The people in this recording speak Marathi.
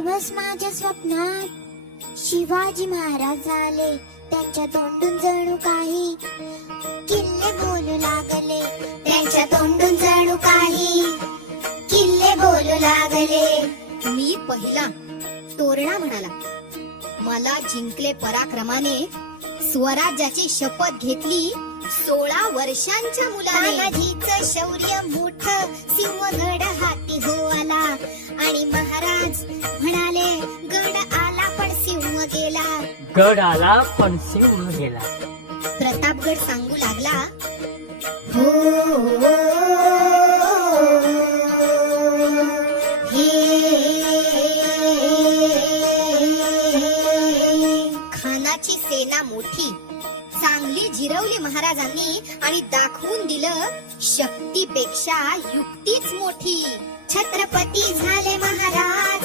दिवस माझ्या स्वप्नात शिवाजी महाराज आले, त्यांच्या तोंडून जणू काही किल्ले बोलू लागले, त्यांच्या तोंडून जणू काही किल्ले बोलू लागले. मी पहिला तोरणा म्हणाला, मला जिंकले पराक्रमाने, स्वराज्याची शपथ घेतली 16 वर्षांच्या मुलाने. तानाजीचं शौर्य मोठ सिंहगड हाती हो आला, आणि महाराज म्हणाले गड आला पण सिंह गेला. गड आला पण सिंह गेला. प्रतापगड सांगू लागला, हो खानाची सेना मोठी, चांगली जिरवली महाराजांनी आणि दाखवून दिलं शक्तीपेक्षा युक्तीच मोठी. छत्रपती झाले महाराज,